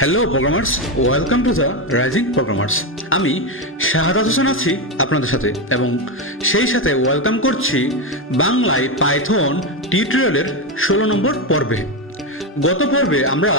Hello programmers, welcome to the rising programmers. আমি শাহাদাত হোসেন আছি আপনাদের সাথে এবং সেই সাথে ওয়েলকাম করছি বাংলায় পাইথন টিউটোরিয়ালের 16 নম্বর পর্বে। গত পর্বে আমরা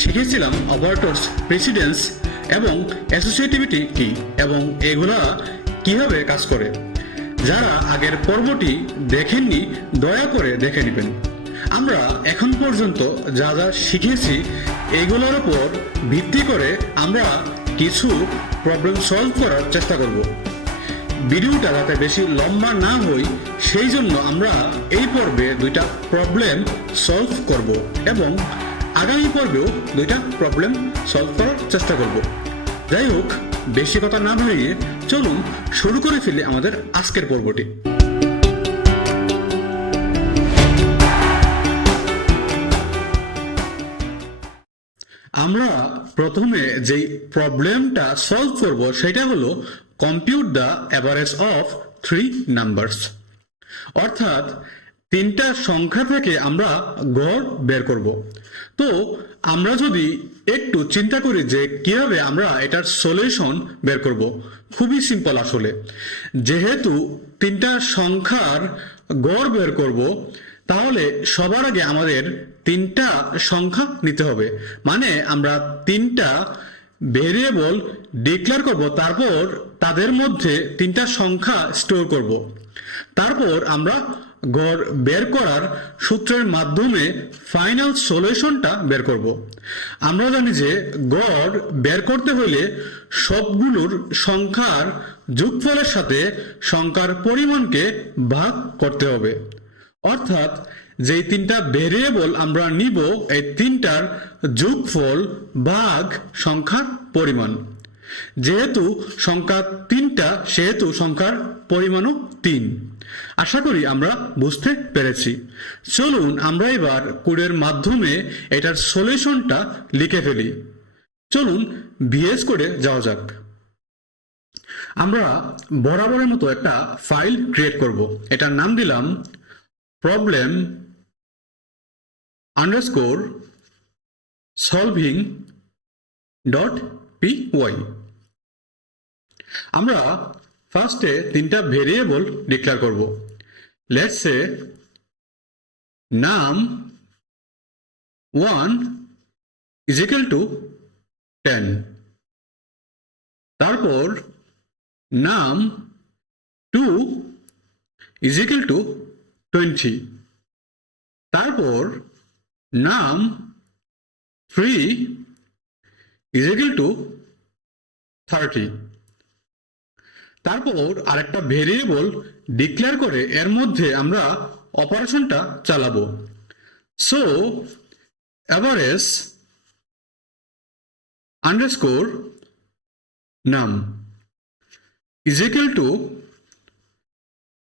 শিখেছিলাম অপারেটরস, প্রেসিডেন্স এবং অ্যাসোসিয়েটিভিটি কি এবং এগুলা কিভাবে কাজ করে। যারা আগের পর্বটি দেখেননি দয়া করে দেখে নেবেন। আমরা এখন পর্যন্ত যা যা শিখেছি এগুলোর উপর ভিত্তি করে আমরা কিছু প্রবলেম সলভ করার চেষ্টা করব। ভিডিওটা যাতে বেশি লম্বা না হয় সেই জন্য আমরা এই পর্বে দুইটা প্রবলেম সলভ করব এবং আগামী পর্বেও দুইটা প্রবলেম সলভ করার চেষ্টা করব। যাই হোক, বেশি কথা না বাড়িয়ে চলুন শুরু করে ফেলি আমাদের আজকের পর্বটি। আমরা প্রথমে যেই প্রবলেমটা সলভ করব সেটা হলো compute the average of 3 numbers, অর্থাৎ তিনটা সংখ্যা থেকে আমরা গড় বের করব। তো আমরা যদি একটু চিন্তা করি যে কিভাবে আমরা এটার সলিউশন বের করব, খুবই সিম্পল আসলে। যেহেতু তিনটা সংখ্যার গড় বের করব, তাহলে সবার আগে আমাদের তিনটা সংখ্যা নিতে হবে। মানে আমরা তিনটা ভেরিয়েবল ডিক্লেয়ার করব, তারপর তাদের মধ্যে তিনটা সংখ্যা স্টোর করব। তারপর আমরা গড় বের করার সূত্রের মাধ্যমে ফাইনাল সলিউশনটা বের করব। আমরা জানি যে গড় বের করতে হলে সবগুলোর সংখ্যার যোগফলের সাথে সংখ্যার পরিমাণকে ভাগ করতে হবে। অর্থাৎ যেই তিনটা ভেরিয়েবল আমরা নিব এই তিনটার যোগফল ভাগ সংখ্যার পরিমাণ। যেহেতু সংখ্যা তিনটা সেহেতু সংখ্যার পরিমাণও 3। আশা করি আমরা বুঝতে পেরেছি। চলুন আমরা এবার কোডের মাধ্যমে এটার সলিউশনটা লিখে ফেলি। চলুন ভিএস কোডে যাওয়া যাক। আমরা বরাবরের মতো একটা ফাইল ক্রিয়েট করব। এটার নাম দিলাম problem underscore solving dot py। আমরা ফার্স্টে তিনটা ভেরিয়েবল ডিক্লেয়ার করব। লেটস সে নাম 1 ইজ ইকুয়াল টু 10, তারপর নাম 2 ইজ ইকুয়াল টু 20, তারপর নাম 3 ইজ ইকুয়াল টু 30, তারপর আরেকটা ভেরিয়েবল ডিক্লেয়ার করে এর মধ্যে আমরা অপারেশনটা চালাবো। সো অ্যাভারেজ আন্ডারস্কোর নাম ইজ ইকুয়াল টু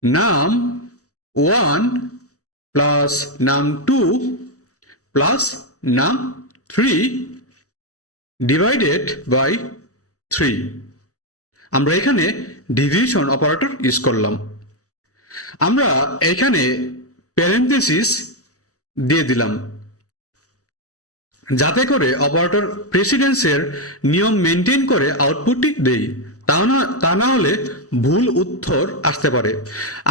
নাম 1 প্লাস নাম 2 প্লাস নাম 3 ডিভাইডেড বাই 3। আমরা এখানে ডিভিশন অপারেটর ইউজ করলাম। আমরা এখানে প্যারেনথেসিস দিয়ে দিলাম যাতে করে অপারেটর প্রেসিডেন্সের নিয়ম মেনটেন করে আউটপুটটি দেই। তা না হলে ভুল উত্তর আসতে পারে।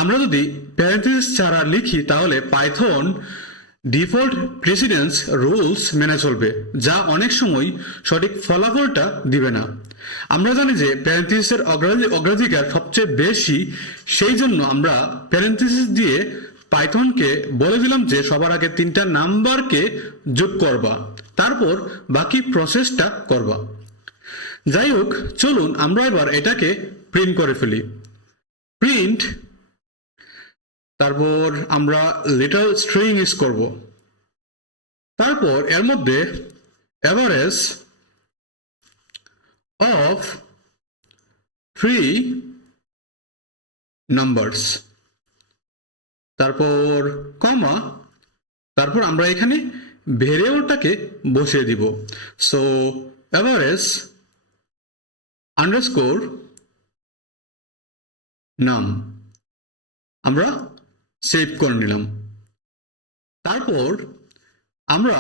আমরা যদি প্যারেনথেসিস ছাড়া লিখি তাহলে পাইথন ডিফল্ট প্রেসিডেন্স রুলস মেনে চলবে, যা অনেক সময় সঠিক ফলাফলটা দিবে না। আমরা জানি যে প্যারেনথেসিসের অগ্রাধিকার সবচেয়ে বেশি, সেই জন্য আমরা প্যারেনথেসিস দিয়ে পাইথনকে বলে দিলাম যে সবার আগে তিনটা নাম্বারকে যোগ করবা, তারপর বাকি প্রসেসটা করবা। যাই হোক, চলুন আমরা এবার এটাকে প্রিন্ট করে ফেলি। প্রিন্ট, তারপর আমরা লিটল স্ট্রিং ইউজ করব। তারপর এর মধ্যে অ্যাভারেজ অফ 3 নাম্বারস, তারপর কমা, তারপর আমরা এখানে ভেরিয়েবলটাকে বসিয়ে দিব। সো অ্যাভারেজ আন্ডারস্কোর নাম আমরা সেভ করে নিলাম। তারপর আমরা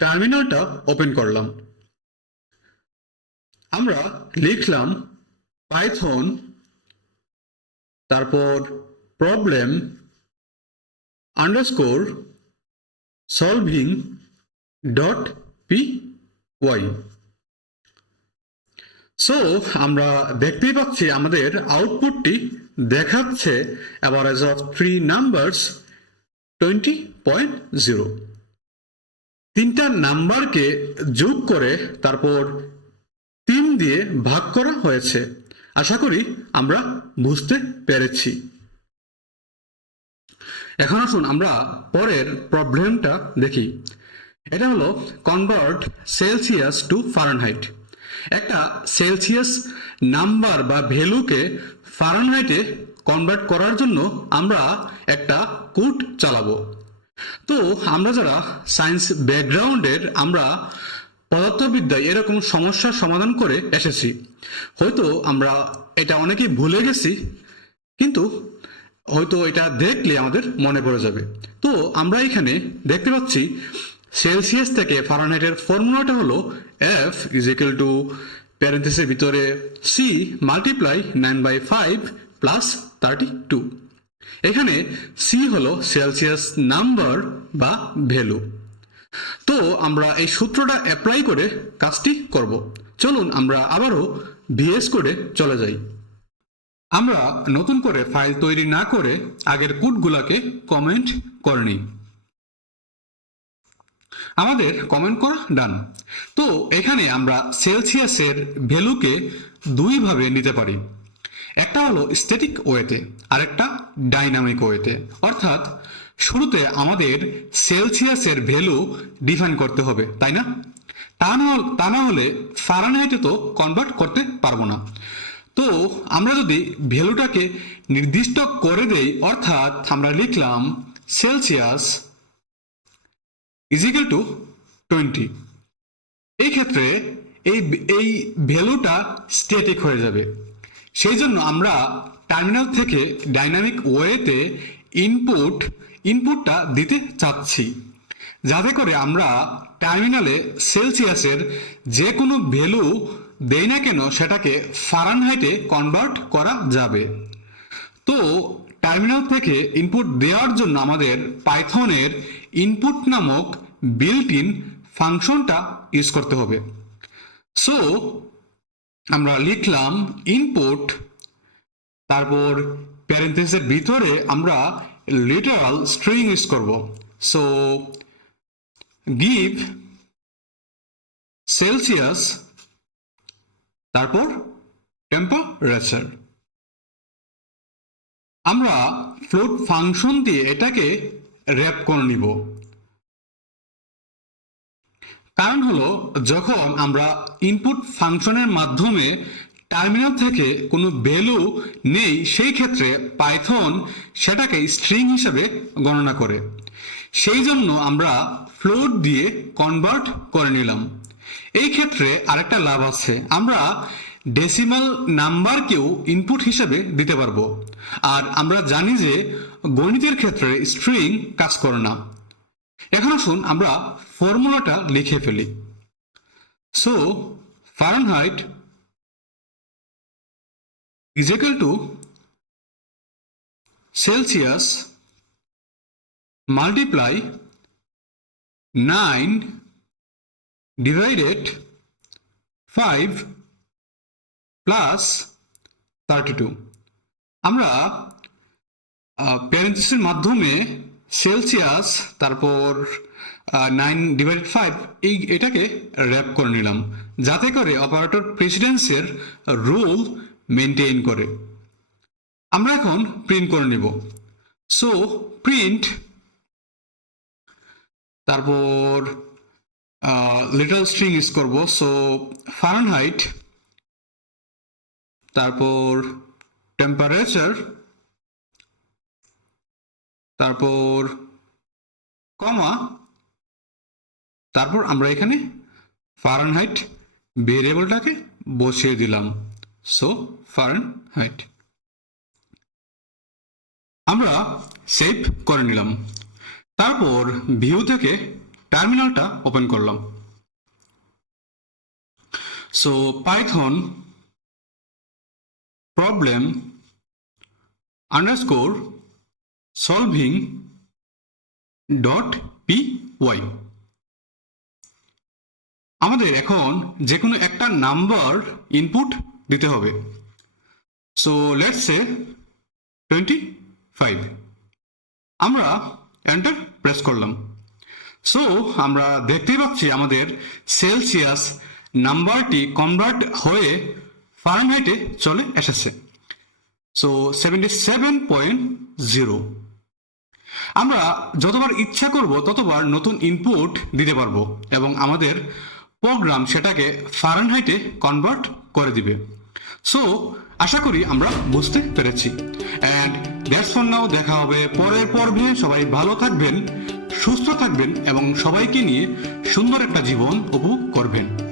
টার্মিনালটা ওপেন করলাম। আমরা লিখলাম পাইথন, তারপর problem underscore solving dot P Y. So আমরা দেখতেই পাচ্ছি আমাদের আউটপুটটি দেখাচ্ছে অ্যাভারেজ অফ 3 নাম্বারস 20.0। তিনটা নাম্বারকে যোগ করে তারপর 3 দিয়ে ভাগ করা হয়েছে। আশা করি আমরা বুঝতে পেরেছি। এখন আসুন আমরা পরের প্রবলেমটা দেখি। এটা হলো কনভার্ট সেলসিয়াস টু ফারেনহাইট। একটা সেলসিয়াস নাম্বার বা ভ্যালুকে ফারেনহাইটে কনভার্ট করার জন্য আমরা একটা কোড চালাবো। তো আমরা যারা সায়েন্স ব্যাকগ্রাউন্ডের, আমরা পদার্থবিদ্যায় এরকম সমস্যার সমাধান করে এসেছি। হয়তো আমরা এটা অনেকেই ভুলে গেছি, কিন্তু হয়তো এটা দেখলে আমাদের মনে পড়ে যাবে। তো আমরা এখানে দেখতে পাচ্ছি সেলসিয়াস থেকে ফারেনহাইটের ফর্মুলাটা হলো F ইজ ইকুয়াল টু প্যারেন্থেসিসের ভিতরে C মাল্টিপ্লাই 9/5 প্লাস 32। এখানে C হলো সেলসিয়াস নাম্বার বা ভ্যালু। তো আমরা এই সূত্রটা অ্যাপ্লাই করে কাজটি করব। চলুন আমরা আবারও VS কোডে চলে যাই। আমরা নতুন করে ফাইল তৈরি না করে আগের কোডগুলোকে কমেন্ট করে নিই। আমাদের কমেন্ট করা ডান। তো এখানে আমরা সেলসিয়াসের ভ্যালুকে দুইভাবে নিতে পারি। একটা হলো স্ট্যাটিক ওয়েতে, আরেকটা ডাইনামিক ওয়েতে। অর্থাৎ শুরুতে আমাদের সেলসিয়াসের ভ্যালু ডিফাইন করতে হবে, তাই না? তা না হলে ফারেনহাইটে তো কনভার্ট করতে পারবো না। তো আমরা যদি ভ্যালুটাকে নির্দিষ্ট করে দেই, অর্থাৎ আমরা লিখলাম সেলসিয়াস ইজ ইকুয়াল টু 20, এই ক্ষেত্রে এই ভ্যালুটা স্ট্যাটিক হয়ে যাবে। সেই জন্য আমরা টার্মিনাল থেকে ডাইনামিক ওয়েতে ইনপুটটা দিতে চাচ্ছি, যাতে করে আমরা টার্মিনালে সেলসিয়াসের যে কোনো ভ্যালু দেই না কেন সেটাকে ফারেনহাইটে কনভার্ট করা যাবে। তো টার্মিনাল থেকে ইনপুট দেওয়ার জন্য আমাদের পাইথনের ইনপুট নামক বিল্ট ইন ফাংশনটা ইউজ করতে হবে। সো আমরা লিখলাম ইনপুট, তারপর প্যারেন্থেসিসের ভিতরে আমরা লিটারাল স্ট্রিং ইউজ করব। সো গিভ সেলসিয়াস, তারপর টেম্পারেচার। আমরা ফ্লোট ফাংশন দিয়ে এটাকে র্যাপ করে নিব। কারণ হলো যখন আমরা ইনপুট ফাংশনের মাধ্যমে টার্মিনাল থেকে কোনো ভ্যালু নেই, সেই ক্ষেত্রে পাইথন সেটাকে স্ট্রিং হিসেবে গণনা করে। সেই জন্য আমরা ফ্লোট দিয়ে কনভার্ট করে নিলাম। এই ক্ষেত্রে আরেকটা লাভ আছে, আমরা ডেসিমাল নাম্বারকেও ইনপুট হিসেবে দিতে পারবো। আর আমরা জানি যে গণিতের ক্ষেত্রে স্ট্রিং কাজ করে না। এখন আসুন আমরা ফর্মুলাটা লিখে ফেলি। So Fahrenheit is equal to Celsius multiply 9 divided 5 plus 32। আমরা প্যারেন্থেসিসের মাধ্যমে সেলসিয়াস তারপর 9/5 এটাকে র্যাপ করে নিলাম, যাতে করে অপারেটর প্রেসিডেন্সের রুল মেনটেন করে। আমরা এখন প্রিন্ট করে নিব। সো প্রিন্ট, তারপর লিটল স্ট্রিং ইউজ করব। সো ফারেনহাইট, তারপর টেম্পারেচার, তারপর কমা, তারপর আমরা এখানে ফারেনহাইট ভেরিয়েবলটাকে বসিয়ে দিলাম। সো ফারেনহাইট আমরা সেভ করে নিলাম। তারপর ভিউ থেকে টার্মিনালটা ওপেন করলাম। So Python problem underscore solving .py আমাদের এখন যে কোনো একটা নাম্বার ইনপুট দিতে হবে। So let's say 25। আমরা এন্টার প্রেস করলাম। সো আমরা দেখতেই পাচ্ছি আমাদের সেলসিয়াস নাম্বারটি কনভার্ট হয়ে ফারেনহাইটে চলে এসেছে। সো 77.0। আমরা যতবার ইচ্ছা করব ততবার নতুন ইনপুট দিতে পারবো এবং আমাদের প্রোগ্রাম সেটাকে ফারেনহাইটে কনভার্ট করে দিবে। সো আশা করি আমরা বুঝতে পেরেছি। And that's for now. দেখা হবে পরের পর্বে। সবাই ভালো থাকবেন, সুস্থ থাকবেন এবং সবাইকে নিয়ে সুন্দর একটা জীবন উপভোগ করবেন।